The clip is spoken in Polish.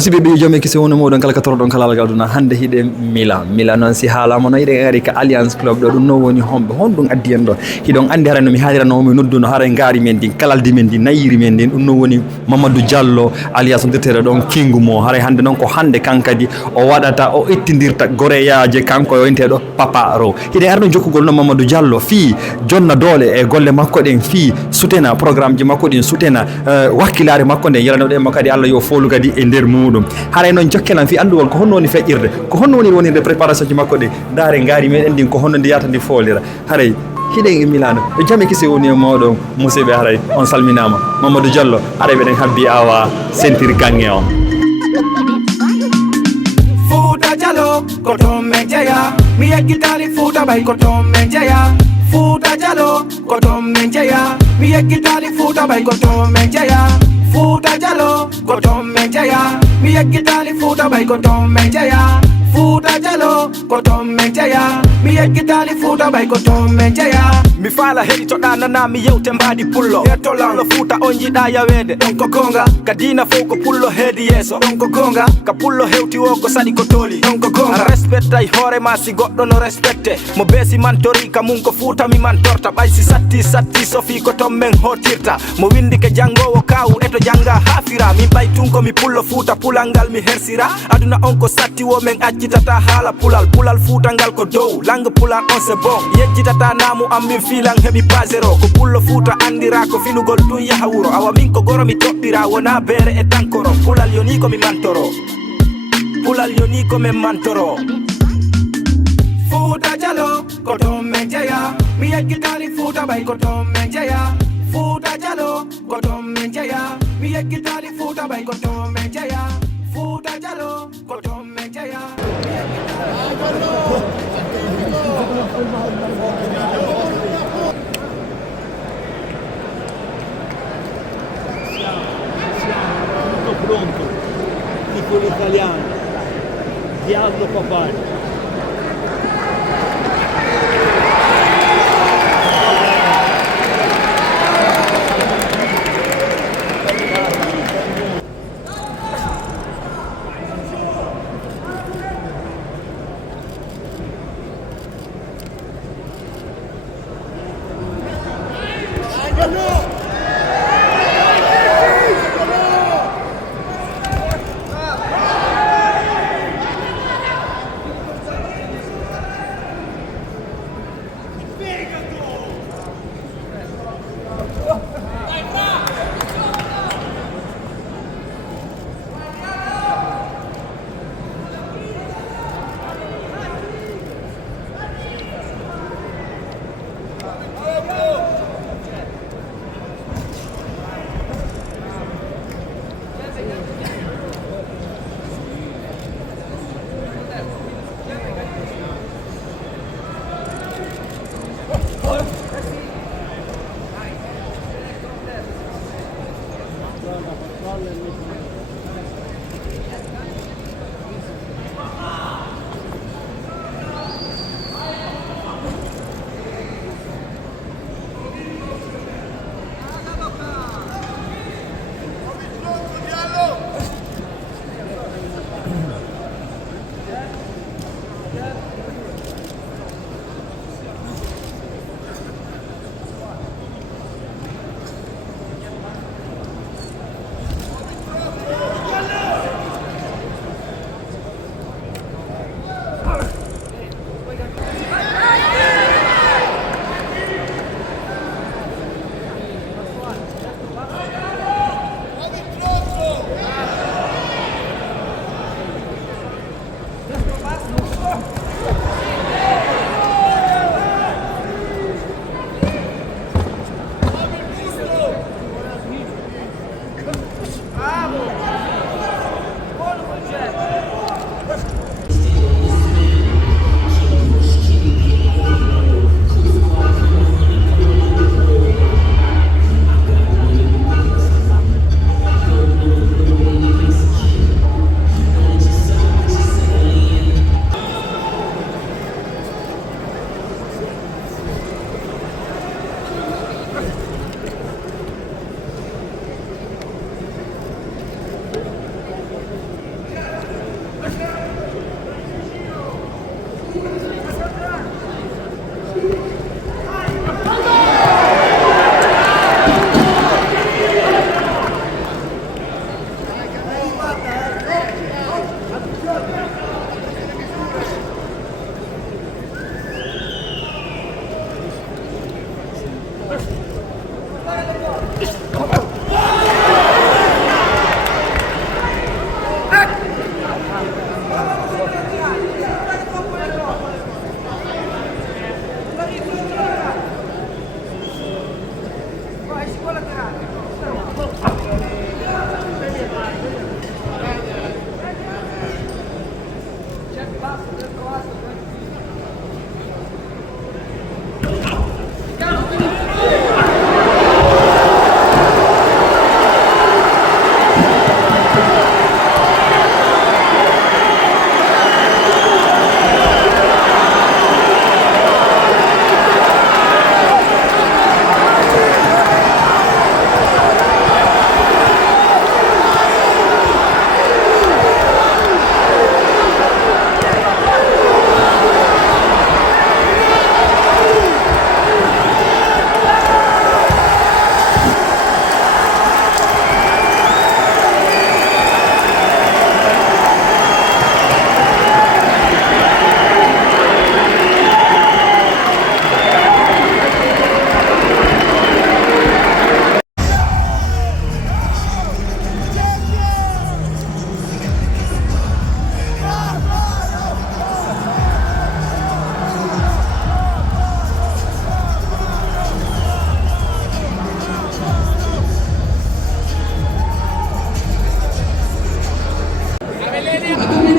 musibe be jomi kisi wono modon kala katoro don kala gaduna hande hide Milan non si hala mo no ide ngari ka Alianz club do dum no woni hombe hondum addi en do hidon andi harano mi hadira no mi nodduno hare ngari men din kalaldi men din nayiri men din dum no woni Mamadou Diallo alias ndetere don king mo hare hande non ko hande kankadi o wadata o ittindirta goreyaaje kanko yo intedo paparo hide harno jokkugol no Mamadou Diallo fi jonna dole e golle makko den fi soutenez programme ji makko din soutenez wakkilare makko den yelano de makadi Allah yo folu kadi e nder mudum hare non jokkelan fi anduwol ko honno woni fejjirde ko honno woni de préparation ji makko de dare ngari meden din ko honno ndi yata ndi folira hare hiden e Milano e jame kisi woni e modo musibe hare on salminama Mamadou Diallo hare beden habbi awa sentir gange on Futa Diallo koto menjeya mi ekitali futa bay koto menjeya Futa Diallo koto menjeya mi ekitali futa bay koto menjeya Futa Diallo koto menjeya mi ekitali futa bay koto menjeya Futa Diallo koto menjeya mi ekitali futa bay koto menjeya mi fala hedi to dana mi yewte mbadi pullo yetolalo futa on yida yawede don ko gonga kadina foko pullo hedi yeso don ko gonga ka pullo hewti wo ko sadi ko toli don ko gonga respect ay hore ma si goddo no respecte mo besi mantori ka mun ko futa mi mantorta bay si satti sofi ko tom men hotirta mo windi ke jangowo kawu eto janga hafira mi bay tunko mi pullo futa pulangal mi hersira aduna on ko satti wo men ajjitata hala pulal futangal ko dow lang pulal on se bon yejjitata namu am min filan hebi pasero ko pullo futa andira ko finugol dun yahawuro awa min ko goro mi toddira wona bere e tankoro pulal yoni ko mi mantoro pulal yoni ko me mantoro Futa Diallo koto menjeya mi ekitali futa bay koto menjeya Futa Diallo koto menjeya mi ekitali futa bay koto menjeya Futa Diallo koto menjeya Tutto pronto, tipo l'italiano, Diallo Paparo. Guinéen